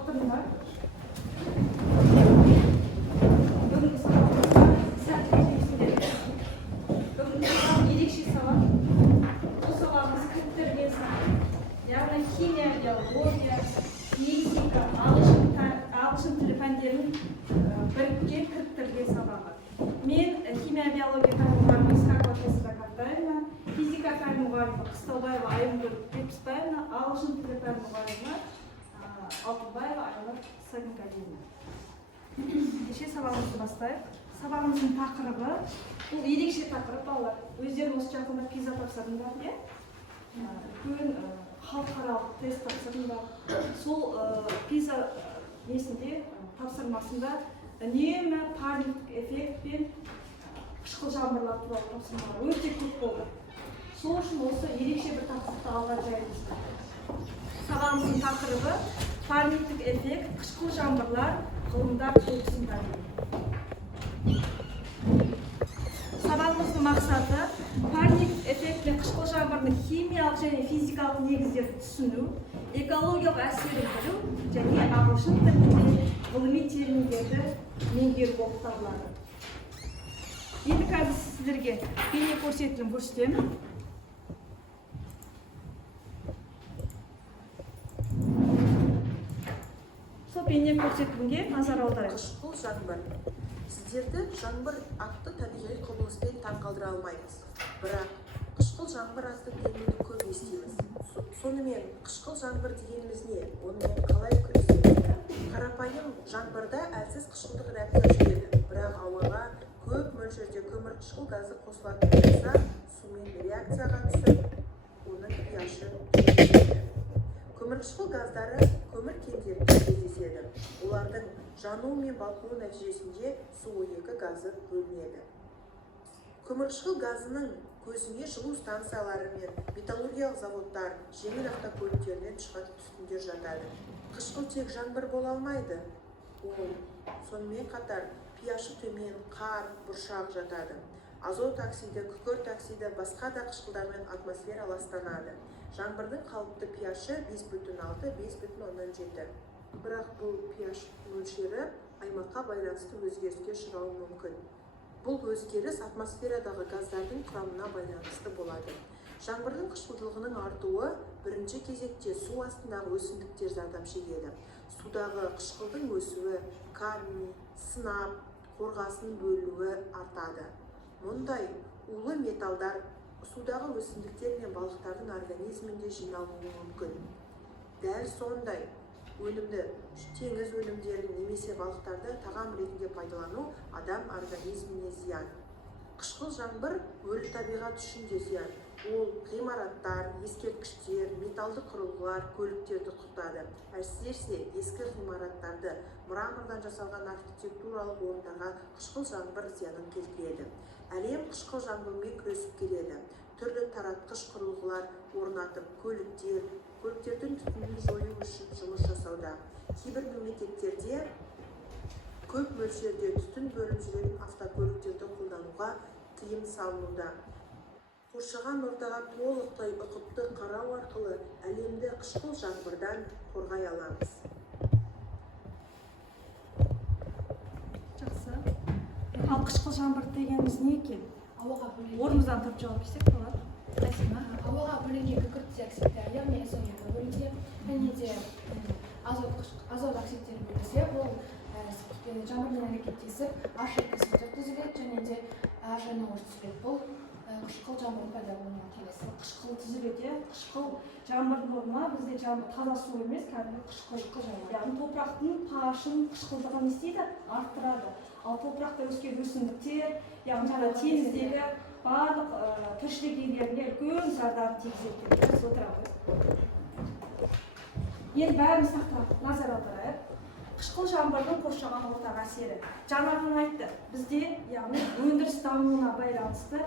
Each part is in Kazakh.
Отырыңдар. Бүгінгі сабағымызда сәл тәжірибесінде бүгінгі сабақ ерекше сабақ. Бұл сабағымыз кіріктірілген сабақ. Яғни химия, биология, физика, ағылшын тілі пәндерін бірге кіріктірілген сабағы. Мен химия, биология пәні мұғалімі Исхакова Кесіба Картаевна, физика пәні мұғалімі Қыстаубаева Айымгүл Бепсбаевна, ағылшын тілі пәні мұғалімі Алтынбаева Айнұр Сагынқалиевна. Кеше сабағымызды бастайық. Сабағымыздың тақырыбы, бұл ерекше тақырып, балалар. Өздерің осы жақында пиза тапсырдыңдар, иә? Үлкен халықаралық тест тапсырдыңдар. Сол пиза несінде тапсырмасында үнемі парниктік эффект пен қышқыл жаңбырлар туралы тапсырмалар өте көп болды. Сол үшін осы ерекше бір тақырыпты алға жайымыз. Сабағымыздың тақырыбы парниктік эффект, қышқыл жаңбырлар, ғылымдар тоғысында. Сабағымыздың мақсаты парниктік эффект пен қышқыл жаңбырдың химиялық және физикалық негіздерді түсіну, экологиялық әсерін білу және ағылшын тілінде ғылыми терминдерді меңгеру болып табылады. Енді қазір сіздерге бейне көрсетілім көрсетемін. Сол бейне көрсетілімге назар аударайық. Қышқыл жаңбыр. Сіздерді жаңбыр атты табиғи құбылыспен таңқалдыра алмаймыз. Бірақ қышқыл жаңбыр атты терминді көп естиміз. Сонымен қышқыл жаңбыр дегеніміз не? Онымен қалай күресеміз? Қарапайым жаңбырда әлсіз қышқылдық реакция жүреді. Бірақ ауаға көп мөлшерде көмірқышқыл газы қосылатын болса, сумен реакцияға түсіп, оның pH-і төмендейді. Көмірқышқыл газдары көмір кендерінде кездеседі. Олардың жану мен балқуы нәтижесінде SO2 газы бөлінеді. Көмірқышқыл газының көзіне жылу станциялары мен металлургиялық заводтар, жеңіл автокөліктерінен шығатын түтіндер жатады. Қышқыл тек жаңбыр бола алмайды. Ол сонымен қатар pH-і төмен қар, бұршақ жатады. Азот оксиді, күкірт оксиді, басқа да қышқылдармен атмосфера ластанады. Жаңбырдың қалыпты pH-і 5,6-5,7. Бірақ бұл pH мөлшері аймаққа байланысты өзгеріске ұшырауы мүмкін. Бұл өзгеріс атмосферадағы газдардың құрамына байланысты болады. Жаңбырдың қышқылдылығының артуы бірінші кезекте су астындағы өсімдіктер зардап шегеді. Судағы қышқылдың өсуі, кадмий, сынап, қорғасын бөлуі артады. Мұндай улы металдар судағы өсімдіктер мен балықтардың организмінде жиналуы мүмкін. Дәл сондай өнімді теңіз өнімдерін немесе балықтарды тағам ретінде пайдалану адам организміне зиян. Қышқыл жаңбыр өлі табиғат үшін де зиян. Ол ғимараттар, ескерткіштер, металды құрылғылар, көліктерді құртады. Әсіресе ескі ғимараттарды, мрамордан жасалған архитектуралық орындарға қышқыл жаңбыр зиянын келтіреді. Әлем қышқыл жаңбырмен күресіп келеді. Түрлі таратқыш құрылғылар орнатып, көліктердің түтінін жою үшін жұмыс жасауда. Кейбір мемлекеттерде көп мөлшерде түтін бөліп жүретін автокөліктерді қолдануға тыйым салынуда. Қоршаған ортаға толықтай ұқыпты қарау арқылы әлемді қышқыл жаңбырдан қорғай аламыз. Жақсы. Ал қышқыл жаңбыр дегеніміз не екен? Орнымыздан тұрып жауап берсек болады. Ауаға бөлінген күкірт диоксидтер, яғни SO2 бөлінсе, және де азот оксидтері бөлінсе, ол жаңбырмен әрекеттесіп, H2SO4 түзіледі, және де H2NO3 түзіледі. Бұл қышқыл жаңбыр пайда болуына келесі. Қышқыл түзіледі, қышқыл жаңбырдың орнына бізде жаңбыр таза су емес, кәдімгі қышқыл жаңбыр. Яғни топырақтың pH-ын қышқылдығын не істейді? Арттырады. Ал топырақта өскен өсімдіктер, яғни теңіздегі барлық тіршілік иелеріне үлкен зардабын тигізеді деп біз отырамыз. Енді бәріміз назар аударайық. Қышқыл жаңбырдың қоршаған ортаға әсері. Жаңағын айтты, бізде яғни өндіріс дамуына байланысты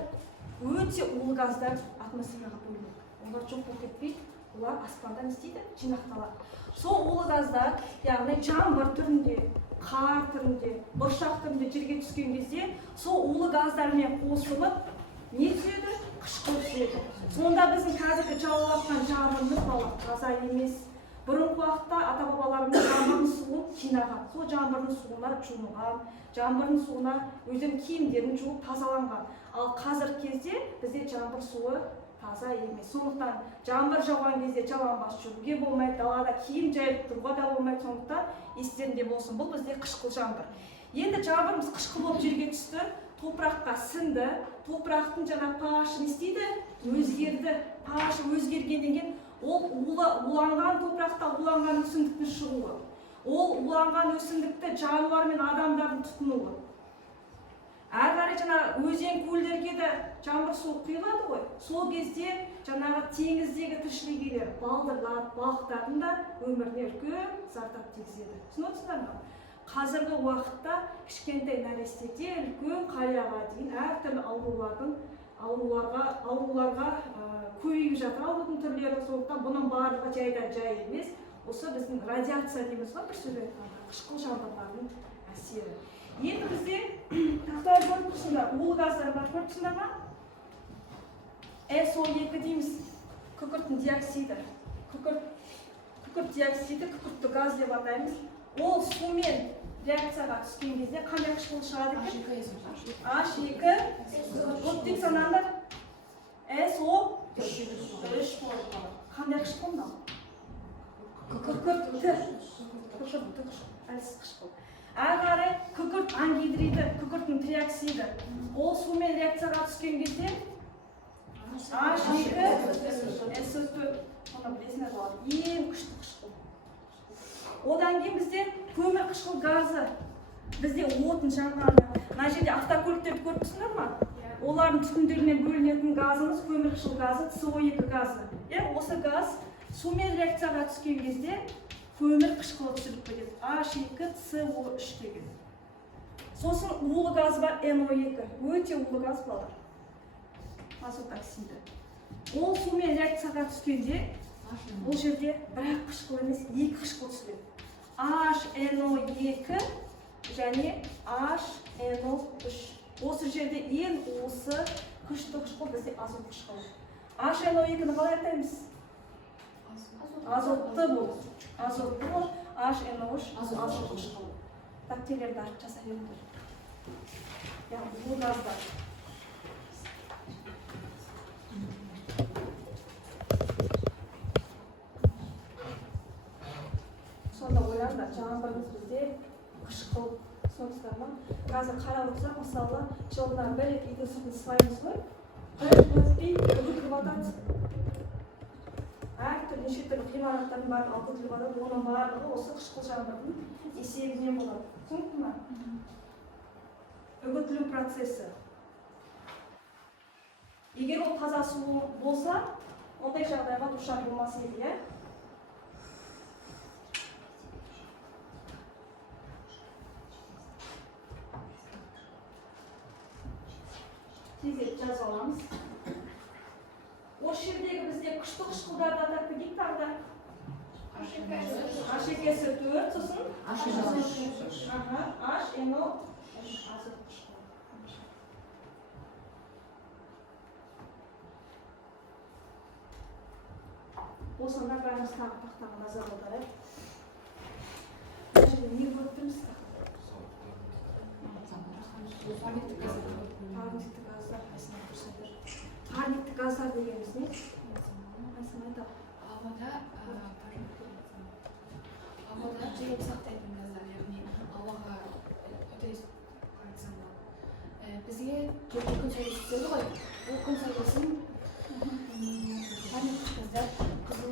өте улы газдар атмосфераға бөлінеді. Олар жоқ болып кетпейді, олар аспанда не істейді? Жинақталады. Сол улы газдар, яғни жаңбыр түрінде, қар түрінде, бұршақ түрінде жерге түскен кезде, сол улы газдармен қосылып не түседі? Қышқыл түседі. Сонда біздің қазіргі жауып жатқан жаңбырымыз таза емес. Бұрынғы уақытта ата-бабаларымыз жаңбырдың жинаған. Сол жаңбырдың суына жуынған, жаңбырдың суына өздерінің киімдерін жуып тазаланған. Ал қазіргі кезде бізде жаңбыр суы таза емес. Сондықтан жаңбыр жауған кезде жалаңбас жүруге болмайды, далада киім жайып тұруға да болмайды. Сондықтан естерінде болсын, бұл бізде қышқыл жаңбыр. Енді жаңбырымыз қышқыл болып жерге түсті, топыраққа сіңді, топырақтың жаңа pH-ы не істейді? Өзгерді. pH-ы өзгергеннен кейін ол уланған топырақта уланған өсімдіктің шығуы. Ол уланған өсімдікті жануар мен адамдардың тұтынуы. Әрі қарай жаңа өзен көлдерге де жаңбыр суы құйылады ғой. Сол кезде жаңағы теңіздегі тіршілік иелері, балдырлар, балықтардың да өміріне үлкен зардап тигізеді. Түсінесіздер ме? Қазіргі уақытта кішкентай нәрестеде үлкен қарияға дейін әртүрлі ауруларға көбейіп жатыр аурудың түрлері. Сондықтан бұның барлығы жайдан жай емес. Осы біздің радиация дейміз ғой, бір сөз айтқанда, қышқыл жаңбырлардың әсері. Енді бізде тақтада көріп тұрсыңдар, улы газдар бар, көріп тұрсыңдар ма? SO2 дейміз, күкірттің диоксиді. Күкірт диоксиді, күкіртті газ деп атаймыз. Ол сумен реакцияға түскен кезде қандай қышқыл шығады екен? H2, вот деп санаңдар, SO3 қандай қышқыл мынау? Күкіртті әлсіз қышқыл. Әрі қарай күкірт ангидриді, күкірттің триоксиді. Ол сумен реакцияға түскен кезде H2, SO4, оны білесіңдер болады, ең күшті қышқыл. Одан кейін бізде көмір қышқыл газы. Бізде отын жанғанда, мына жерде автокөліктерді көріп тұрсыңдар ма? Олардың түтіндерінен бөлінетін газымыз көмір қышқыл газы, CO2 газы. Осы газ сумен реакцияға түскен кезде көмір қышқылы түсіріп кетеді. H2CO3 деген. Сосын улы газ бар NO2. Өте улы газ балар. Азот оксиді. Ол сумен реакцияға түскенде бұл жерде бір қышқыл емес, екі қышқыл түсіреді. HNO2 және HNO3. Осы жерде ең осы күшті қышқыл бізде азот қышқылы. HNO2-ні қалай атаймыз? Азотты бұл. Азотты бұл. HNO3 азот қышқылы. Бактерияларды арып жасай беріңдер. Бұл газдар. Сонда ойлаңдар, жаңбырымыз бізде қышқыл. Соныстар ма? Қазір қарап отырсақ, мысалы, жылына бір рет үйдің сыртын сылаймыз ғой. Бір өтпей үгітіліп атады. Әртүрлі неше түрлі ғимараттардың барлығы үгітіліп атады. Оның барлығы осы қышқыл жаңбырдың есебінен болады. Түсінікті ме? Үгітілу процесі. Егер ол таза су болса, ондай жағдайға душар болмас еді, иә? Тезірек жазып аламыз. Осы жердегі бізде күшті қышқылдарды атап кетейік тағы. H2S4, сосын HNO3. Осында бәріміз тағы тақтаға назар аударайық. Мына жерде не көріп тұрмыз? Парниктік газдар, қайсына көрсетер? Парниктік газдар дегеніміз не? Қайсына айтады? Ауада жылып сақтайтын газдар, яғни ауаға өте қалай бізге күн сәулесі түседі ғой. Ол күн сәулесін парниктік газдар қызыл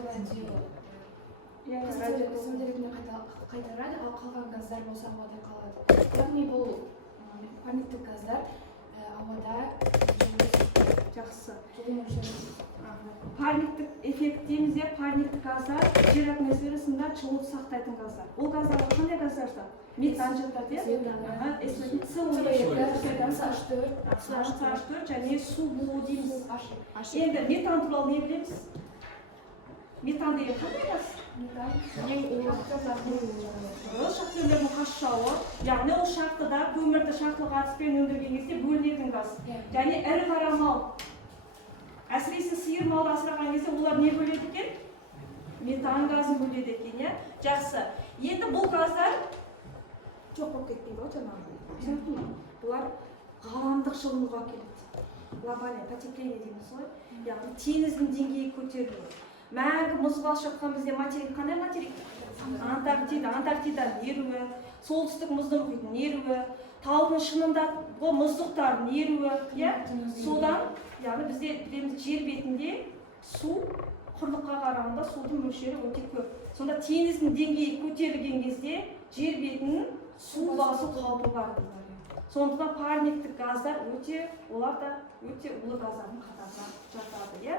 радио өсімділігіне қайтарады, ал қалған газдар болса ауада қалады. Яғни бұл парниктік газдар ауада жақсы. Парниктік эффект дейміз де, парниктік газдар жер атмосферасында жылуды сақтайтын газдар. Ол газдар қандай газдар? Метан жатады, CH4 және су болу дейміз. Енді метан туралы не білеміз? Метан деген қандай газ? Шахтерлердің қашшауы, яғни ол шахтада көмірді шахталық әдіспен өндірген кезде бөлінетін газ. Және ірі қара мал, әсіресе сиыр малды асыраған кезде олар не бөледі екен? Метан газын бөледі екен, иә? Жақсы. Енді бұл газдар жоқ болып кетпейді ғой жаңағы. Түсінікті ме? Бұлар ғаламдық жылынуға келеді. Глобальное потепление дейміз ғой. Яғни теңіздің деңгейі көтерілуі. Мәңгі мұз басып жатқан бізде материк қандай материк? Антарктиданың еруі, солтүстік мұздың мұхитының еруі, таудың шынында мұздықтардың еруі, иә? Содан, яғни бізде білеміз жер бетінде су құрлыққа қарағанда судың мөлшері өте көп. Сонда теңіздің деңгейі көтерілген кезде жер бетінің су басу қаупі бар дейді. Сондықтан парниктік газдар олар да өте улы газдардың қатарына жатады, иә?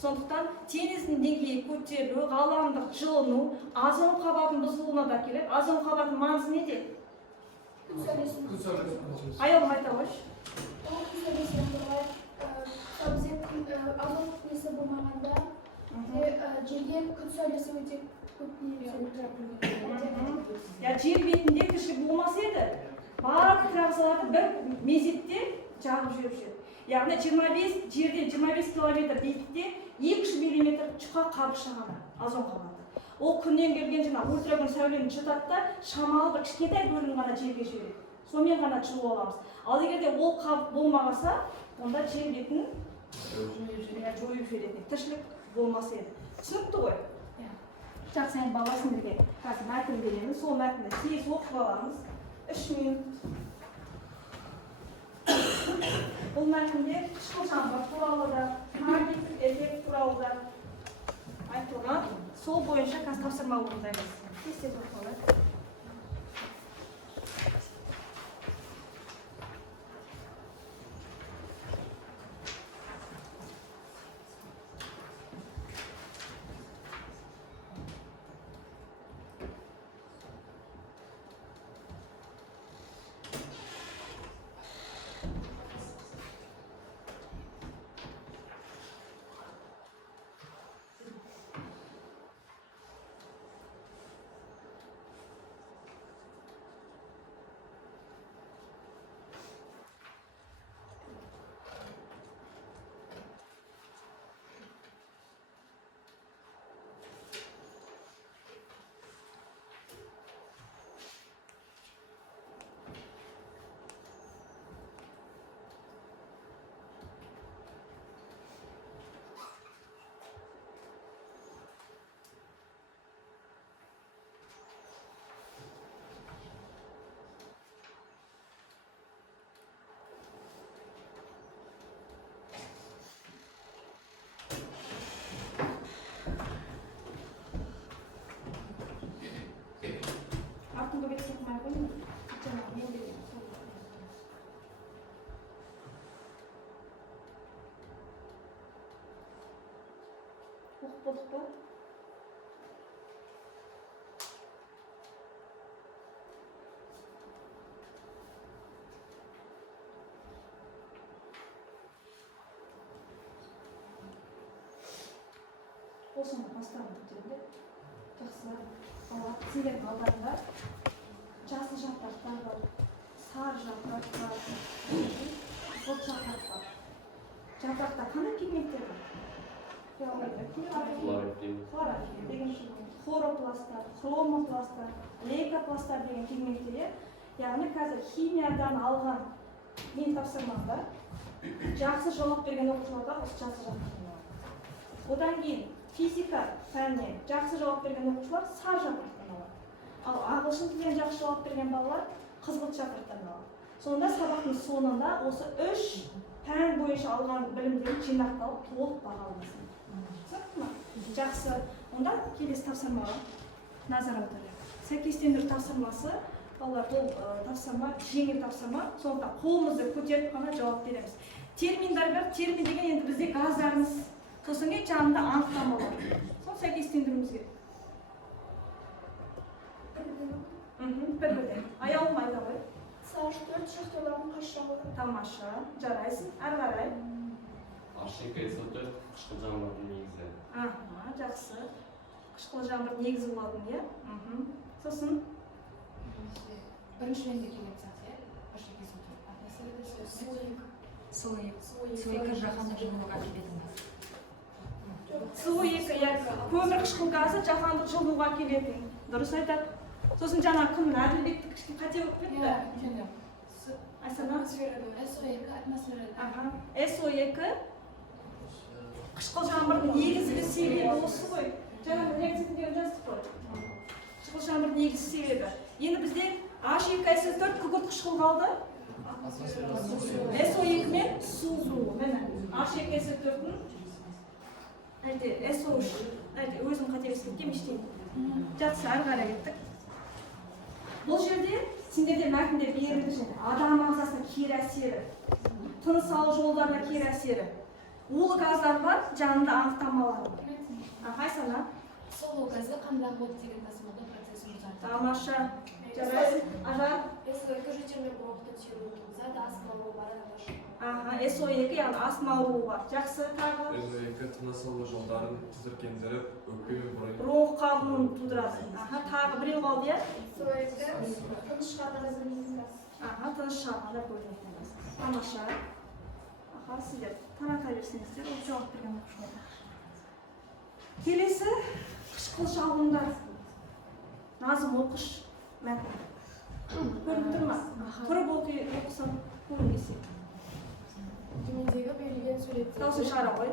Сондықтан теңіздің деңгейі көтерілу, ғаламдық жылыну, озон қабатының бұзылуына да келеді. Озон қабатының маңызы неде? Аяғым айта қойшы. Азот несі болмағанда жерге күн сәулесі өте көп жер бетінде тіршілік болмас еді. Барлық станцияларды бір мезетте жағып жүріп жүреді. Яғни жерден 25 километр биіктікте 200 миллиметр жұқа қабықша ғана озон қабаты. Ол күннен келген жаңа ультракүн сәулені жұтады да шамалы бір кішкентай бөлігін ғана жерге жібереді. Сонымен ғана жылу аламыз. Ал егер де ол қабық болмағаса, онда жер бетін жойып жіберетін. Тіршілік болмас еді. Түсінікті ғой? Жақсы, енді бала сендерге қазір мәтін береміз. Сол мәтінді тез оқып аламыз. 3 минут. Бұл мәтінде қышқыл жаңбыр туралы да, парниктік эффект туралы да айтылған. Сол бойынша қазір тапсырма орындаймыз. Тез оқып. Болдық па? Осыны бастағым көтерді. Жақсы. Сендердің алдарында жасыл жапырақтар бар, сары жапырақ бар, көк жапырақ бар. Жапырақта қандай пигменттер бар? Хлоропласттар, хромопласттар, лейкопласттар деген пигменттер. Яғни қазір химиядан алған мен тапсырмамда жақсы жауап берген оқушыларға осы жасыл жапырақтан алады. Одан кейін физика пәнінен жақсы жауап берген оқушылар сары жапырақтан алады. Ал ағылшын тілінен жақсы жауап берген балалар қызғылт жапырақтан алады. Сонда сабақтың соңында осы 3 пән бойынша алған білімдерін жинақталып толық бағалансын. Жақсы. Онда келесі тапсырмаға назар аударайық. Сәйкестендіру тапсырмасы, балалар, бұл тапсырма жеңіл тапсырма, сондықтан қолымызды көтеріп қана жауап береміз. Терминдар бар. Термин деген енді бізде газдарымыз, сосын кейін жанында анықтамалар. Соны сәйкестендіруіміз керек. Бір-бірден. Аяулым айта ғой. Сағыштыр, шақтыларын қашшауы. Тамаша. Жарайсың. Әрі қарай. Ашыңқай соты қышқыл жаңбырдың негізі. Жақсы. Қышқыл жаңбыр негізі болатын, иә? Сосын? Біріншіден келген сәтте, Ашыңқай соты. Слоик жаһандық жылынуға келетін. Слоик, көмір қышқыл газы жаһандық жылынуға келетін. Дұрыс айтады. Сосын жаңағы кім Әділбектікі кішкене қате болып кетті. Иә, Айсана. атмосферада SO2 атмосферада. Аха. SO2 қышқыл жаңбырдың негізгі себебі осы ғой. Жаңа реакциясында жаздық қой. Қышқыл жаңбырдың негізгі себебі. Енді бізде H2SO4 күкірт қышқыл қалды. SO2 мен су. Міне H2SO4-дің әлде SO3 әлде өзім қателесіп кеткем ештеңе. Жақсы, ары қарай кеттік. Бұл жерде сендерде мәтінде берілді және адам ағзасына кері әсері, тыныс алу жолдарына кері әсері, улы газдар бар, жанында анықтамалары бар. Айсана. Сол газы қандай болды деген тасымалдау процесін бұзады. Тамаша. Жарайсың. Ажар. SO2 жөтелмен бұрықтың түйірілген зат астма ауруы бар адамдар. SO2 яғни астма ауруы бар. Жақсы, тағы. SO2 тыныс алу жолдарын тізіркендіріп, өкпе мен бронх қабынуын тудырады. Тағы біреу қалды, иә? SO2 тыныс шығарғанда бөлінетін газ. Тыныс шығарғанда бөлінетін газ. Тамаша. Сіздер тарата берсеңіздер, ол жауап берген оқушыларға. Келесі қышқыл шалғындар. Назым оқыш мәтін. Көрініп тұр ма? Тұрып оқысам көрінбесе. Төмендегі берілген Даусын шығара ғой.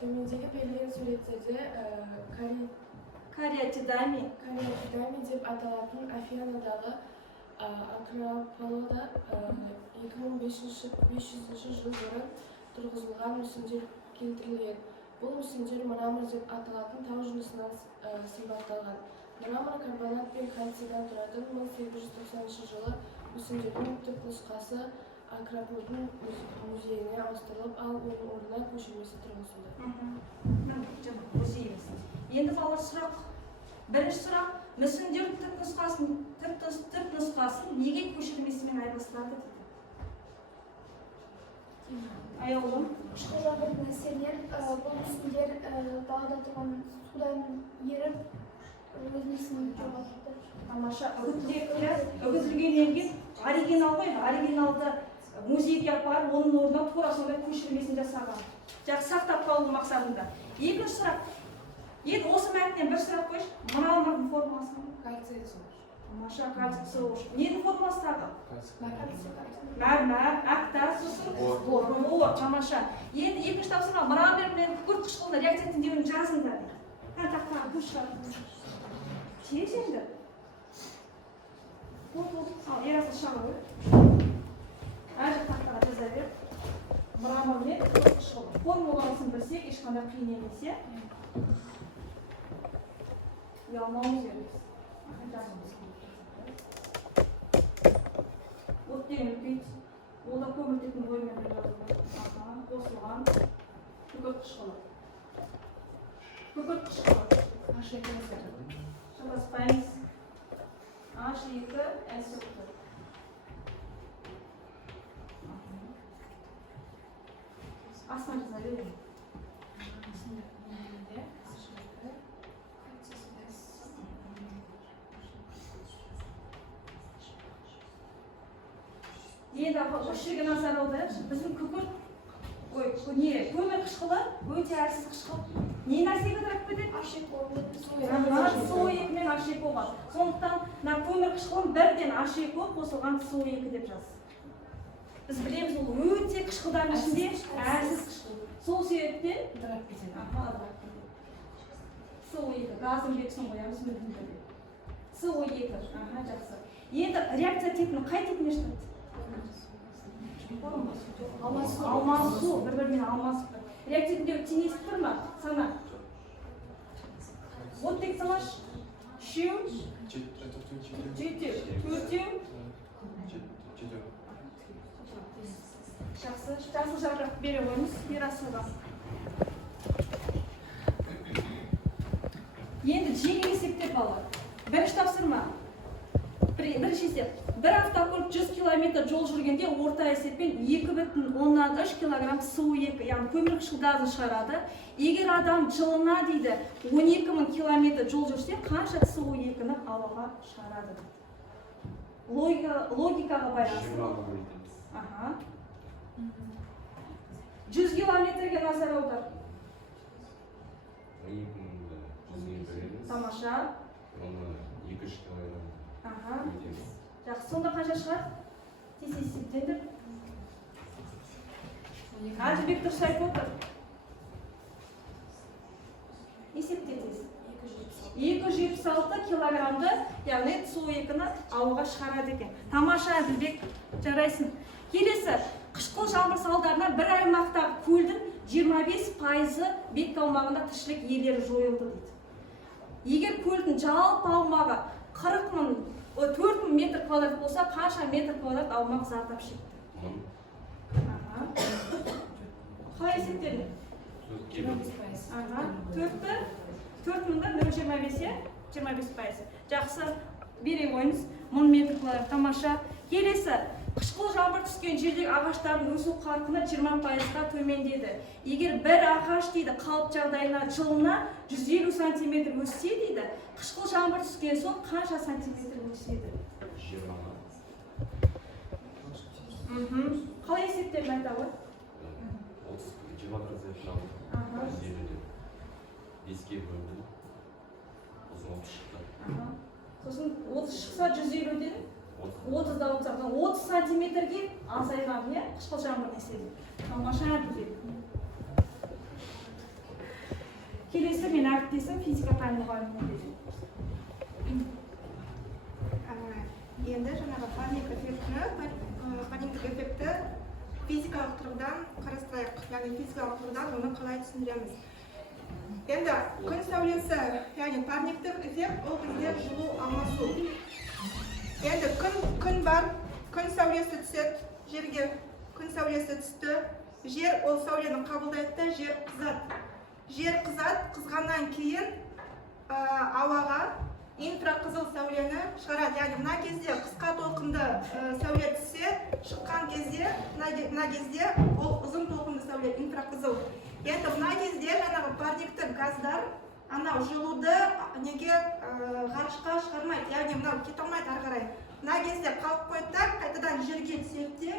Төмендегі берілген суреттерде кариатидами деп аталатын Афинадағы Акрополда 2500 жыл бұрын тұрғызылған мүсіндер келтірілген. Бұл мүсіндер мрамор деп аталатын тау жынысынан сипатталған. Мрамор карбонат пен кальцийдан тұратын 1890 жылы мүсіндердің түпнұсқасы Акрополдың музейіне ауыстырылып, ал оның орнына көшірмесі тұрғызылды. Енді балалар сұрақ. Бірінші сұрақ, мүсіндер түпнұсқасын неге көшірмесімен айырбастырады дейді. Аяулым. Қышқыл жаңбырдың әсерінен бұл мүсіндер далада тұрған судан еріп өзінесін жоғалтты. Тамаша. Үгітілгеннен кейін оригинал ғой, оригиналды музейге апарып, оның орнына тура сондай көшірмесін жасаған. Жақсы сақтап қалу мақсатында. Екінші сұрақ. Енді осы мәтіннен бір сұрақ қойшы. Мыналардың формуласы. Кальций су. Тамаша, кальций су. Ненің формуласы тағы? Мәрмәр. Әктар, сосын бор. Тамаша. Енді екінші тапсырма мрамор мен күкірт қышқылында реакция тіндеуін жазыңдар. Тақтаға көз шығарып. Тез енді. Ал, ерасы шаға ғой. Әжі тақтаға жаза бер. Мрамор мен күкірт қышқыл. Формуласын білсек, ешқандай қиын емес, иә? Ұялмауымыз керек. Оттегін үлкейт. Ол да көміртетін боймен біледі. Қосылған күкірт қышқылы. Күкірт қышқылы. Шаласпаймыз. H2SO4. Астына жаза беремін. Енді осы жерге назар аударайықшы. Біздің күкірт, көмір қышқылы өте әлсіз қышқыл. Не нәрсеге тарап кетеді? SO2 мен H2 бар. Сондықтан көмір қышқылын бірден H2 қосылған SO2 деп жаз. Біз білеміз, ол өте қышқылдардың ішінде әлсіз қышқыл. Сол себептен ыдырап кетеді. SO2 газын бекісін қоямыз мүмкіндігі. SO2, жақсы. Енді реакция типінің қай типіне жатады? Алмасу, бір-бірімен алмасып тұр. Реактивтер теңесіп тұр ма? Сана. Оттек санаш. Үшеу. Жетеу. Төртеу. Жақсы. Жасыл жарық бере қойыңыз. Ерасыға. Енді жеңіл есептеп алар. Бірінші тапсырма. Бірінші есеп. Бір автокөлік 100 км жол жүргенде орта есеппен 2,3 кг SO2, яғни көмір қышқыл газын шығарады. Егер адам жылына дейді 12.000 км жол жүрсе, қанша SO2-ні ауаға шығарады? Логикаға байланысты. 100 км-ге назар аудар. Тамаша. Оны 2-3 километр. Жақсы, сонда қанша шығады? Тез есептеңдер. Әділбек дұрыс айтып отыр. Есепте тез. 276 килограммды, яғни СО2-ні ауаға шығарады екен. Тамаша, Әділбек, жарайсың. Келесі, қышқыл жаңбыр салдарынан бір аймақтағы көлдің 25% бет аумағында тіршілік иелері жойылды дейді. Егер көлдің жалпы аумағы 4 мың метр квадрат болса, қанша метр квадрат аумақ зардап шекті? Қалай есептеді? 4 мыңда 0,25, 25%. Жақсы, бере қойыңыз. 1000 метр квадрат, тамаша. Келесі, қышқыл жаңбыр түскен жердегі ағаштардың өсу қарқыны 20%-ға төмендеді. Егер бір ағаш дейді қалып жағдайына жылына 150 сантиметр өссе дейді, қышқыл жаңбыр түскен соң қанша сантиметр өседі? 20. Қалай есептеп айта ғой? 20% жаңбыр. 5-ке бөлді. Сосын 30 шықты. Сосын 30 шықса 150 деді? 30 да 30 сантиметрге азайған, не? Қышқыл жаңбыр есебі. Тамаша әділбек. Келесі мен әріптесім физика пәні мұғалімі деді. Енді жаңағы парниктік эффекті физикалық тұрғыдан қарастырайық. Яғни физикалық тұрғыдан оны қалай түсіндіреміз. Енді күн сәулесі, яғни парниктік эффект, ол бізде жылу алмасу. Енді күн бар, күн сәулесі түседі, жерге күн сәулесі түсті, жер ол сәулені қабылдайды, жер қызады. Жер қызады, қызғаннан кейін ауаға инфрақызыл сәулені шығарады. Яғни мына кезде қысқа толқынды сәуле түссе, шыққан кезде, мына кезде ол ұзын толқынды сәуле, инфрақызыл. Енді мына кезде жаңағы парниктік газдар анау жылуды неге ғарышқа шығармайды, яғни мынау кете алмайды ары қарай. Мына кезде қалып қойды да, қайтадан жерге түседі,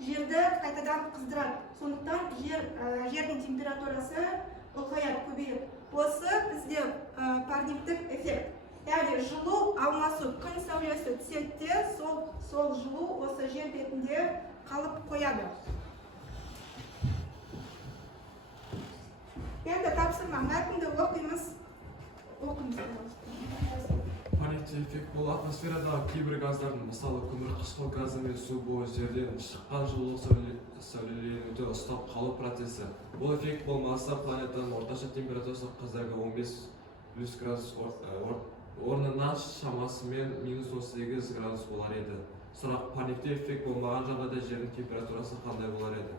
жерді қайтадан қыздырады. Сондықтан жердің температурасы ұлғаяды, көбейеді. Осы бізде парниктік эффект. Яғни жылу алмасу, күн сәулесі түседі, сол жылу осы жер бетінде қалып қояды. Енді тапсырма, мәтінді оқимыз. Парниктік эффект бұл атмосферадағы кейбір газдардың, мысалы көмір, қышқыл газы мен су буы жерден шыққан жылулық сәулеленуді ұстап қалу процесі. Бұл эффект болмаса, планетаның орташа температурасы қазіргі 15 градус орнынан шамасымен -18 градус болар еді. Сұрақ, парниктік эффект болмаған жағдайда жердің температурасы қандай болар еді?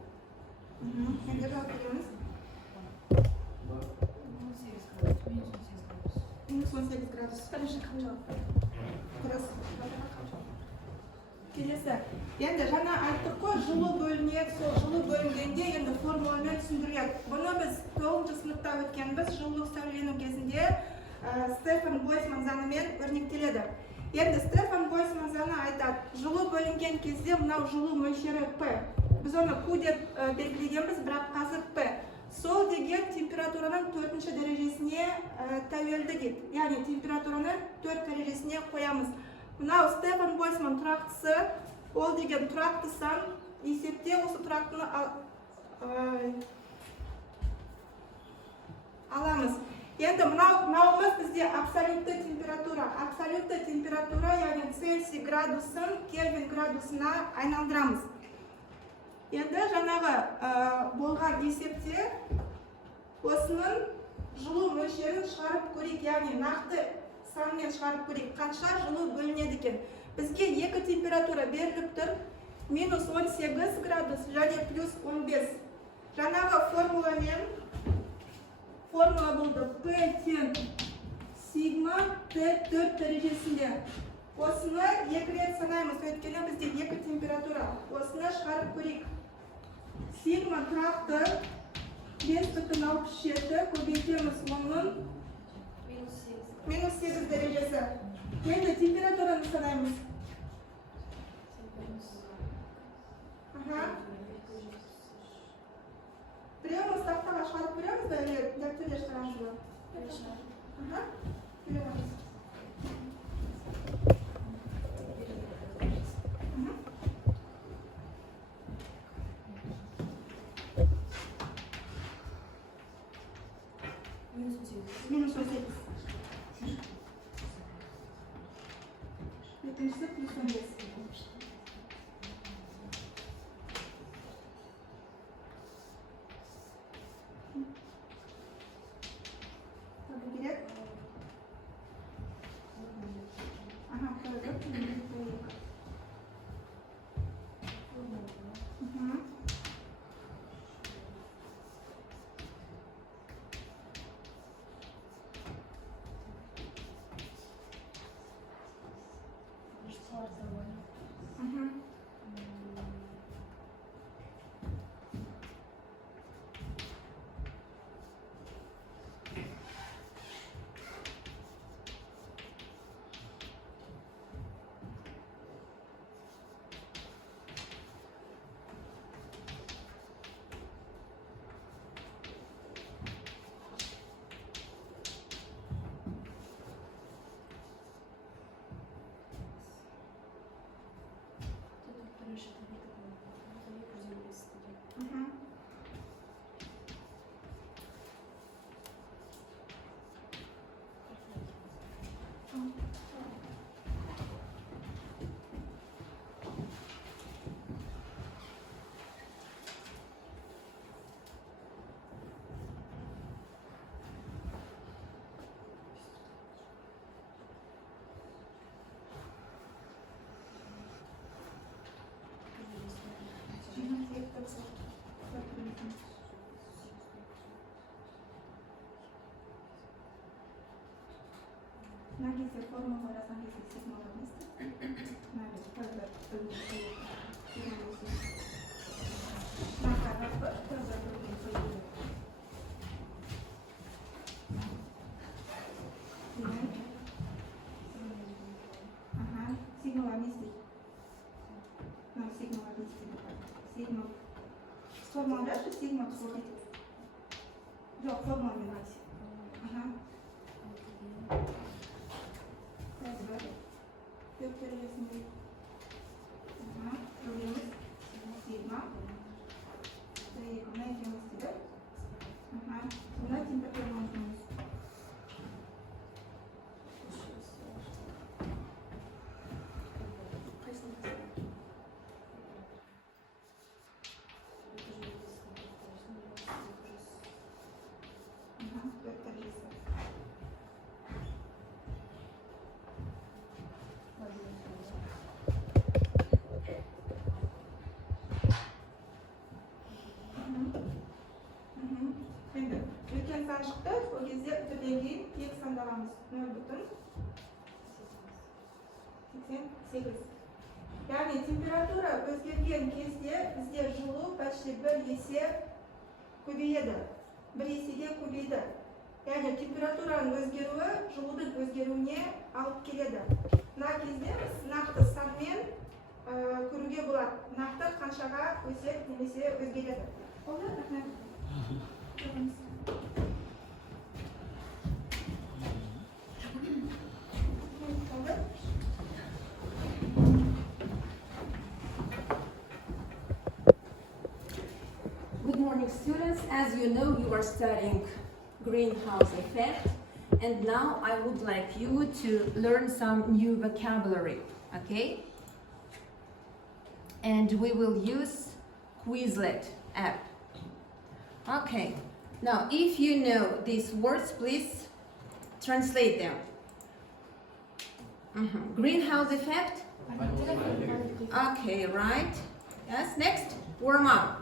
Енді жауап береміз. -18 градус. Келесі. Енді жаңа айттық қой, жылу бөлінеді, сол жылу бөлінгенде енді формуламен түсіндіреді. Бұны біз 9-шы сыныпта өткенбіз, жылулық сәулену кезінде Стефан Больцман заңымен өрнектеледі. Енді Стефан Больцман заңы айтады, жылу бөлінген кезде мынау жылу мөлшері P. Біз оны Q деп белгілегенбіз, бірақ қазір P. Сол деген температураның 4-ші дәрежесіне тәуелді дейді. Яғни температураны 4 дәрежесіне қоямыз. Мынау Стефан Больцман тұрақтысы, ол деген тұрақты сан, есепте осы тұрақтыны аламыз. Енді мынауымыз бізде абсолютті температура. Абсолютті температура, яғни Цельсий градусын Кельвин градусына айналдырамыз. Енді жаңағы болған есепте осының жылу мөлшерін шығарып көрейік, яғни нақты санмен шығарып көрейік, қанша жылу бөлінеді екен. Бізге екі температура беріліп тұр, -18 градус және +15. Жаңағы формула болды P тең сигма T4 дәрежесінде. Осыны екі рет санаймыз, өйткені бізде екі температура. Осыны шығарып көрейік. Сигма тұрақты 5,67 көбейтеміз оның -8 дәрежесі. Енді температураны санаймыз. Біреуіміз тақтаға шығарып көреміз бе, әлі дәптерде шығарамыз ба? төртіншісі плюс 15. Табу керек? Ага, қойдық. Мгм. Мгм. Мгм. Нагизе формула разновесных сигналов вместе. Нагизе тоже Ага, сигнал вместе. Ну, сигнал вместе. Сигнал. Формула дальше сигнал слушайте. Да, формула вместе. Ага. Вектор ясный. Ага, проблемы. Сигма. Найдем себя. Ага. Куда температура можно? Ага, вектор ясный. Енді үлкен сан шықты, ол кезде үтірден кейін екі сандағанбыз 0,88. Яғни температура өзгерген кезде бізде жылу почти бір есе көбейеді. Бір есеге көбейді. Яғни температураның өзгеруі жылудың өзгеруіне алып келеді. Мына кезде біз нақты санмен көруге болады. Нақты қаншаға өседі немесе өзгереді. Болды? Рахмет. Good morning, students. As you know, you are studying greenhouse effect, and now I would like you to learn some new vocabulary, okay? And we will use Quizlet app. Okay. Now, if you know these words, please translate them. Greenhouse effect. Okay, right. Yes. Next, warm up.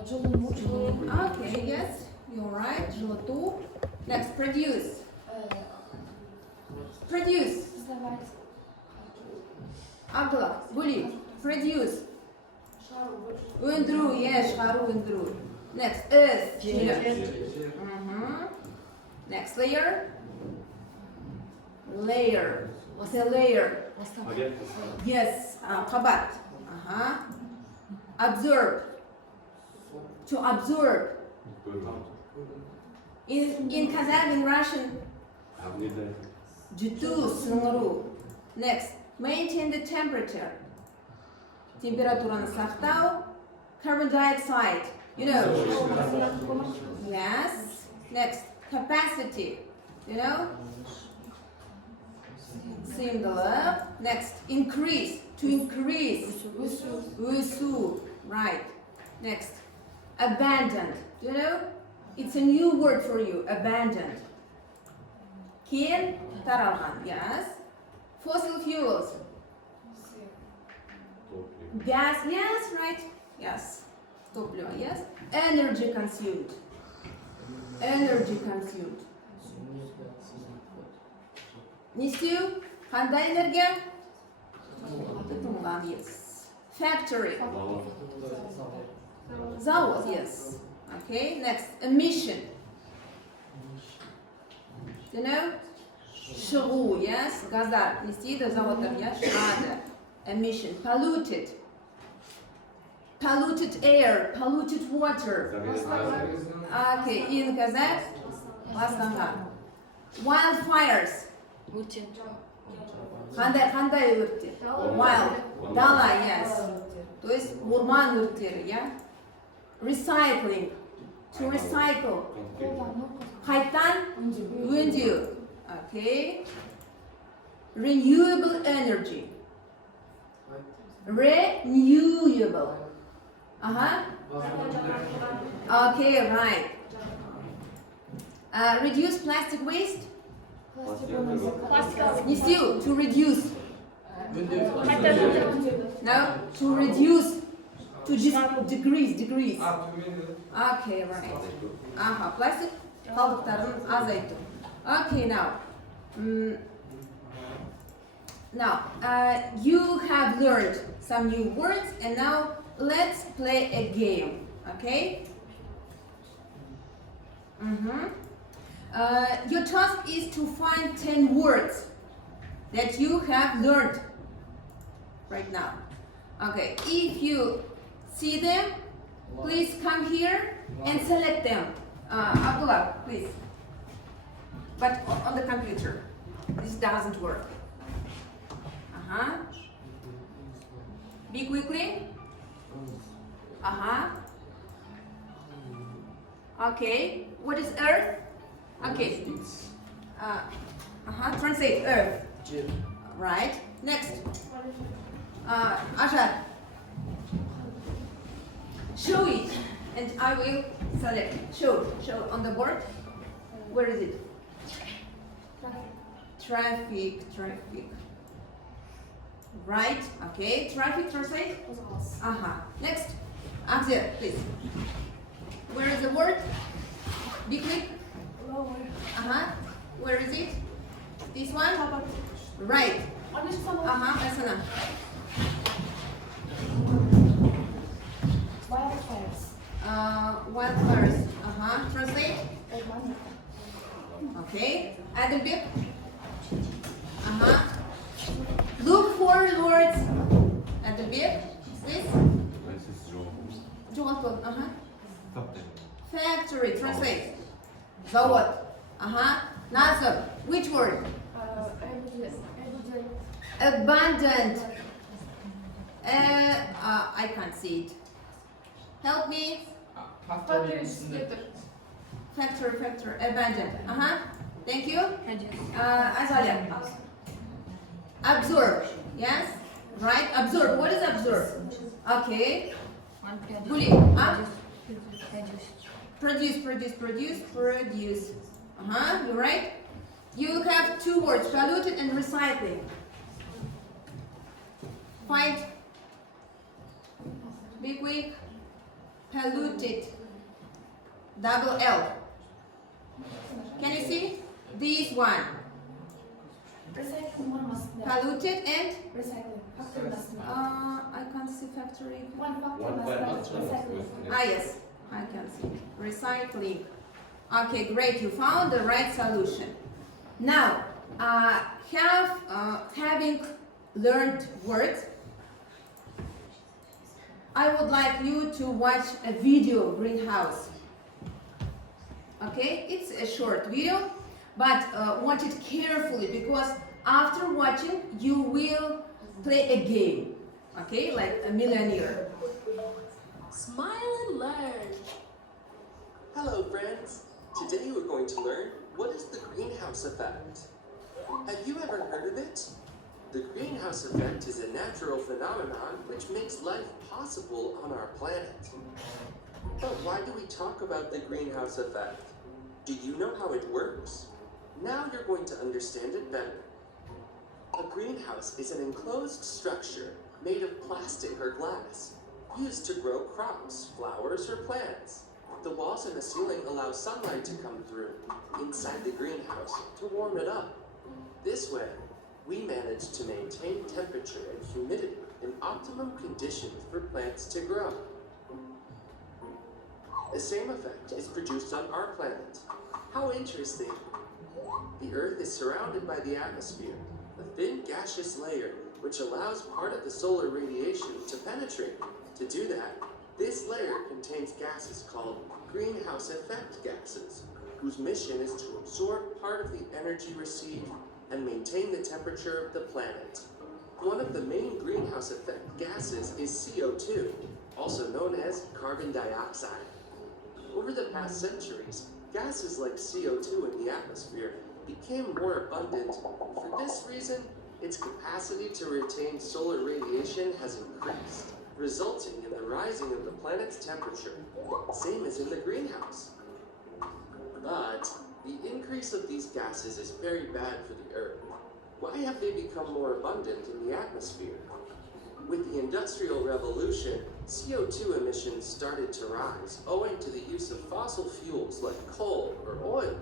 Okay, yes, you're right. Жылыту. Next, produce. Produce. Agla, buli. Produce. Өндіру, шығару, өндіру. Next, Next, layer. Layer. What's a layer? Yes, қабат. Absorb. To absorb. In Kazakh, in Russian, jutу, сіңіру. Next, maintain the temperature. Температураны сақтау. Carbon dioxide, you know. Yes. Next, capacity, you know. сыйымдылык. Next, increase. To increase. Өсу. Right. Next, abandoned. Do you know? It's a new word for you. Abandoned. Кең таралған. Yes. Fossil fuels. Gas. Yes, right. Yes. Топливо. Yes. Energy consumed. Energy consumed. Не істеу? Қандай энергия? Тұтынған. Yes. Factory. Завод. Yes. Okay. Next, emission. Do you know? Шығу. Yes. Газдар. Не істейді? Заводтар. Yes. Шығады. Emission. Polluted. Polluted air. Polluted water. Okay. In Kazakh. Ластанған. Wildfires. Қандай өрттер? Wild. Дала. Yes. То есть орман өрттері. Yeah. Recycling. To recycle. Қайттан өңдеу. Okay. Renewable energy. Renewable. Okay, right. Reduce plastic waste. Не істеу? To reduce. No, to reduce. To decrease. Okay, right. Plastic қалдықтарын азайту. Okay, now. Now, you have learned some new words, and now let's play a game. Okay? Your task is to find 10 words that you have learned right now. Okay, if you see them, please come here and select them. Abdullah, please. But on the computer. This doesn't work. Be quickly. Okay. What is Earth? Okay. Translate Earth. Right. Next. Ashar. Show it, and I will select. Show on the board. Where is it? Traffic. Right. Okay. Traffic. Translate. Next. Axel, please. Where is the word? Be quick. Where is it? This one? Right. Asana. Wildfires. Translate. Okay. Adelbek. Look for words. Adelbek, please. Factory. Translate. Завод. Nazım. Which word? Abundant. I can't see it. Help me. Factory. Abundant. Thank you. Azalia. Absorb. Yes. Right. Absorb. What is absorb? Okay. Guli. Produce. You're right. You have 2 words, polluted and recycling. Find. Be quick. Polluted. Double L. Can you see? This one. Polluted and? Recycling. I can't see factory. Yes. I can see. Recycling. Okay, great. You found the right solution. Now, having learned words, I would like you to watch a video, Greenhouse. Okay, it's a short video, but watch it carefully because after watching, you will play a game. Okay, like a millionaire. Smile and learn. Hello, friends. Today we're going to learn what is the greenhouse effect. Have you ever heard of it? The greenhouse effect is a natural phenomenon which makes life possible on our planet. But why do we talk about the greenhouse effect? Do you know how it works? Now you're going to understand it better. A greenhouse is an enclosed structure made of plastic or glass, used to grow crops, flowers, or plants. The walls and the ceiling allow sunlight to come through inside the greenhouse to warm it up. This way, we manage to maintain temperature and humidity in optimum conditions for plants to grow. The same effect is produced on our planet. How interesting! The Earth is surrounded by the atmosphere, a thin gaseous layer which allows part of the solar radiation to penetrate. To do that, this layer contains gases called greenhouse effect gases, whose mission is to absorb part of the energy received and maintain the temperature of the planet. One of the main greenhouse effect gases is CO2, also known as carbon dioxide. Over the past centuries, gases like CO2 in the atmosphere became more abundant. For this reason, its capacity to retain solar radiation has increased, resulting in the rising of the planet's temperature, same as in the greenhouse. But the increase of these gases is very bad for the Earth. Why have they become more abundant in the atmosphere? With the Industrial Revolution, CO2 emissions started to rise owing to the use of fossil fuels like coal or oil.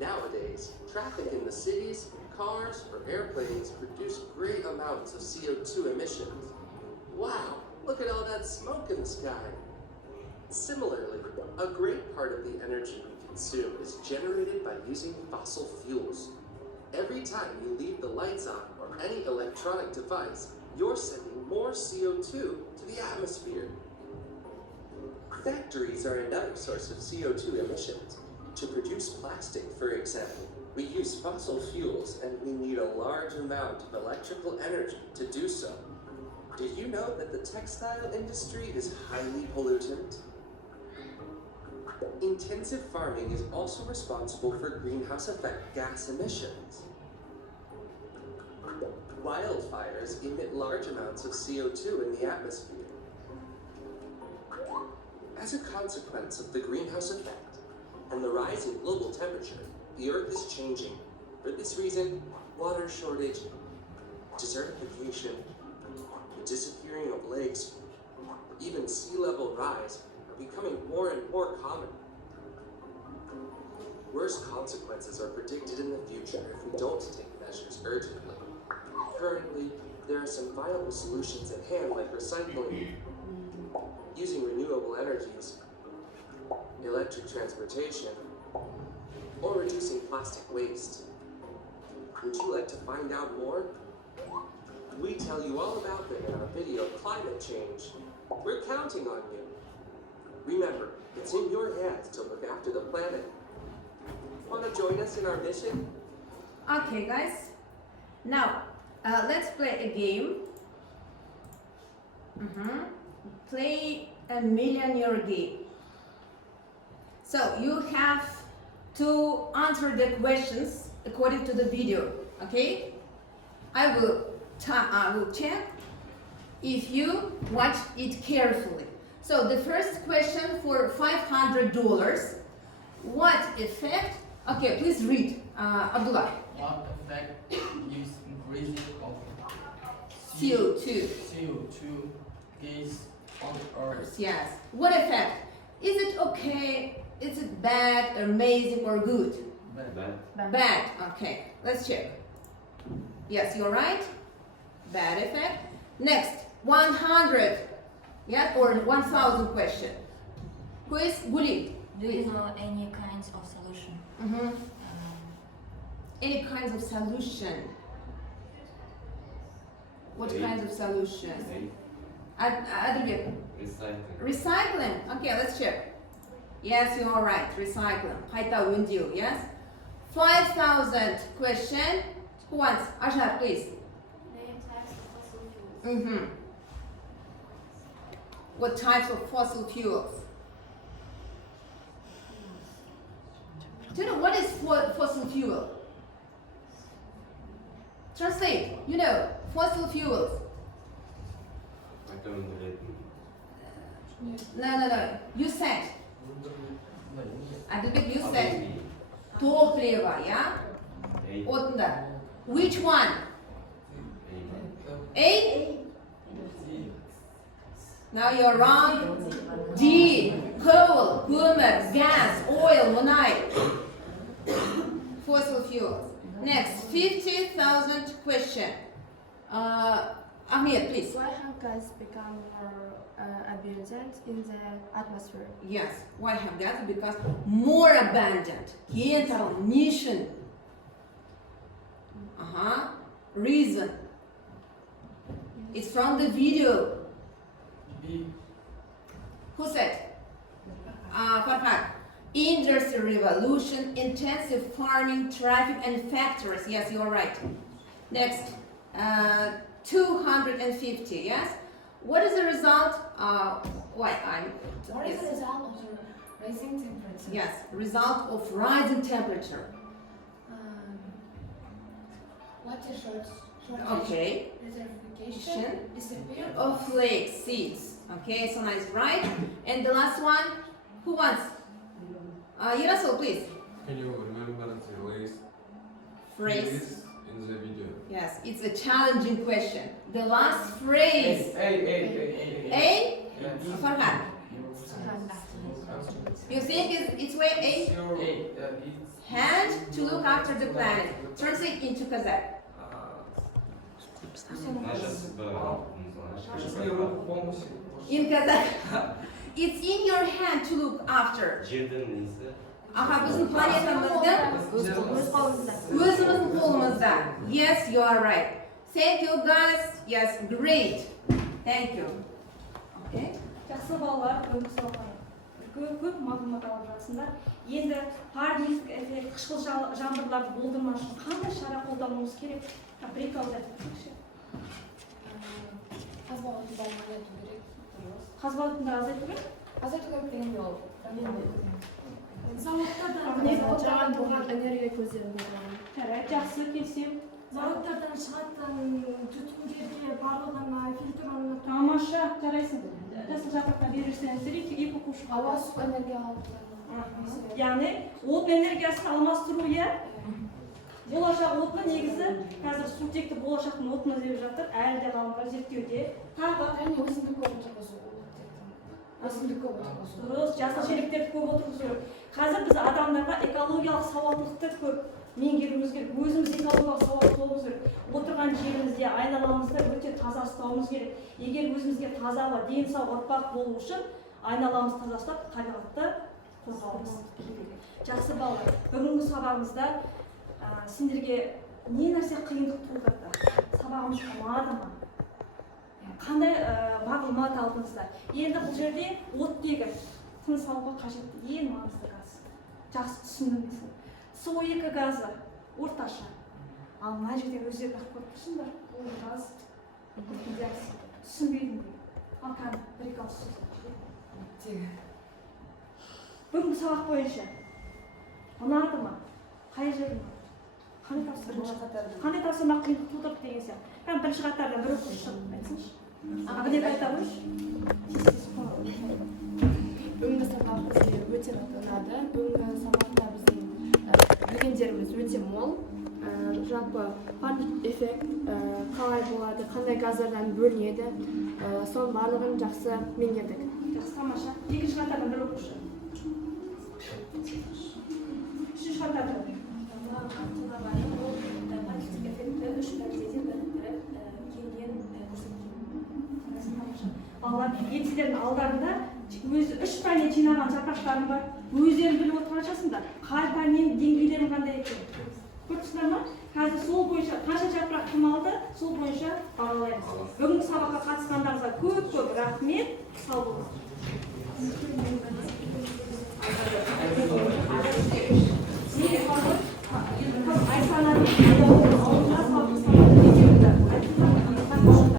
Nowadays, traffic in the cities, cars, or airplanes produce great amounts of CO2 emissions. Wow, look at all that smoke in the sky. Similarly, a great part of the energy we consume is generated by using fossil fuels. Every time you leave the lights on or any electronic device, you're sending more CO2 to the atmosphere. Factories are another source of CO2 emissions. To produce plastic, for example, we use fossil fuels and we need a large amount of electrical energy to do so. Did you know that the textile industry is highly pollutant? Intensive farming is also responsible for greenhouse effect gas emissions. Wildfires emit large amounts of CO2 in the atmosphere. As a consequence of the greenhouse effect and the rise in global temperature, the Earth is changing. For this reason, water shortage, desertification, the disappearing of lakes, even sea level rise are becoming more and more common. Worse consequences are predicted in the future if we don't take measures urgently. Currently, there are some viable solutions at hand like recycling, using renewable energies, electric transportation, or reducing plastic waste. Would you like to find out more? We tell you all about them in our video Climate Change. We're counting on you. Remember, it's in your hands to look after the planet. Want to join us in our mission? Okay, guys. Now, let's play a game. Play a millionaire game. So you have to answer the questions according to the video. Okay? I will check if you watch it carefully. So the first question for $500. What effect? Okay, please read, Abdullah. What effect is increasing of CO2 gas on Earth? Yes. What effect? Is it okay? Is it bad, amazing, or good? Bad. Bad. Okay. Let's check. Yes, you're right. Bad effect. Next, 100. Yes, or 1,000 question. Quiz, Guli. Do you know any kinds of solution? Any kinds of solution? What kinds of solution? Recycling. Recycling. Okay, let's check. Yes, you are right. Recycling. Қайта өңдеу. Yes. 5,000 question. Who wants? Ashar, please. Name types of fossil fuels. What types of fossil fuels? Do you know what is fossil fuel? Translate. You know, fossil fuels. Айтамын білетін. No. You said. Adilbek, you said. Topливо, yeah? Отында. Which one? A? Now you're wrong. D. Coal, көмір, gas, oil, мұнай. Fossil fuels. Next, 50,000 question. Ahmed, please. Why have gas become more abundant in the atmosphere? Yes, why have gas? Because more abundant. Кең таралған. Не үшін? Reason. It's from the video. B. Who said? Farhad. Industrial revolution, intensive farming, traffic, and factories. Yes, you are right. Next, 250. Yes. What is the result? What is the result of the rising temperature? Yes, result of rising temperature. Water shortage. Okay. Desertification. Disappear Of flakes, seeds. Okay, so nice, right? And the last one, who wants? Yerasul, please. Can you remember the last Phrase. in the video? Yes, it's a challenging question. The last phrase. A? Farhad. You think it's way A? Hand to look after the planet. Translate into Kazakh. In Kazakh. It's in your hand to look after. Жердің несі? Біздің планетамызды өзіміздің қолымызда. Yes, you are right. Thank you guys. Yes, great. Thank you. Okay. Жақсы балалар, бүгінгі сабаққа көп мағлұмат алып жатсыңдар. Енді парниктік эффект, қышқыл жаңбырларды болдырмау үшін қандай шара қолдануымыз керек? Прикол айтыңызшы. қазба отындарын азайту керек. Қазба отындарын азайту керек? Азайту керек деген ол. Заводтардан жаңа болған энергия көздерін Жарайды, жақсы, келісемін. Заводтардан шығатын түтіндерге барлығына фильтрланып Тамаша, жарайсың. Жасыл жапыраққа берерсеңіздер, екі қушы. ауа су энергия алып Яғни, отын энергиясын алмастыру, иә? Болашақ отыны негізі, қазір сутекті болашақтың отыны деп жатыр, әлі де ғалымдар зерттеуде. Тағы өсімдік көп отырғызу. Өсімдік көп отырғызу. дұрыс, жасыл желектерді көп отырғызу керек. Қазір біз адамдарға экологиялық сауаттылықты көп меңгеруіміз керек. Өзіміз экологиялық сауатты болуымыз керек. Отырған жерімізде, айналамызда өте таза ұстауымыз керек. Егер өзімізге таза ауа, дені сау ұрпақ болу үшін айналамызды таза ұстап, табиғатты қорғауымыз керек. Жақсы балалар, бүгінгі сабағымызда сендерге не нәрсе қиындық туындатты? Сабағымыз ұнады ма? Қандай мағлұмат алдыңыздар? Енді бұл жерде оттегі тыныс алуға қажетті ең маңызды газ. Жақсы түсіндіңіздер. СО2 газы орташа. Ал мына жерде өздері бақып көріп тұрсыңдар. Ол газ түсінбейді ме? Ал кәдімгі прикол сөз. Бүгінгі сабақ бойынша ұнады ма? Қай жері ма? Қандай тапсырма қиындық тудырды деген сияқты. Кәдімгі бірінші қатардан бір оқушы шығып айтсыншы. Абнет айтамыз. Бүгінгі сабақ бізге өте ұнады. Бүгінгі сабақта біздің білгендеріміз өте мол. Жалпы парниктік эффект қалай болады, қандай газдардан бөлінеді, соның барлығын жақсы меңгердік. Жақсы, тамаша. Екінші қатардан бір оқушы. Үшінші қатардан. Парниктік эффекті үш пәндеден бір кеңінен Балалар, еңселердің алдарында үш пәннен жинаған жапырақтарың бар. Өздерің біліп отырғаншасыңдар. Қай пәннен деңгейлерің қандай екен? Көрдіңіздер ма? Қазір сол бойынша қанша жапырақ кім алды, сол бойынша бағалаймыз. Бүгінгі сабаққа қатысқандарыңызға көп рахмет. Сау болыңыздар.